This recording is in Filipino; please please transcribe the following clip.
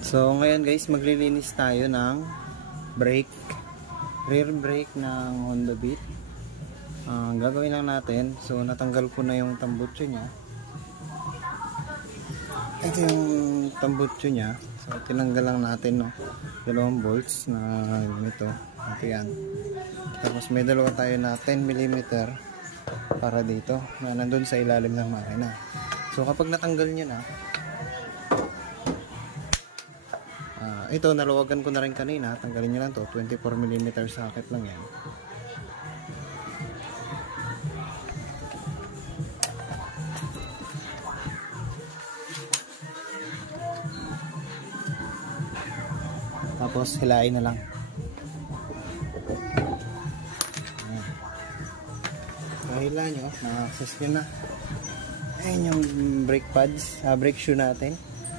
So ngayon guys, maglilinis tayo ng brake, rear brake ng Honda Beat. Gagawin lang natin, so natanggal ko na yung tambutso nya. Ito yung tambutso nya, so tinanggal lang natin, no, dalawang bolts na ito. Ito yan. Tapos may dalawa tayo na 10mm para dito na nandun sa ilalim ng makina. So kapag natanggal nyo na, ito naluwagan ko na rin kanina, tanggalin nyo lang to, 24mm socket lang yan. Tapos hilain na lang. Hila nyo, na-access nyo na. Ayan yung brake pads, brake shoe natin.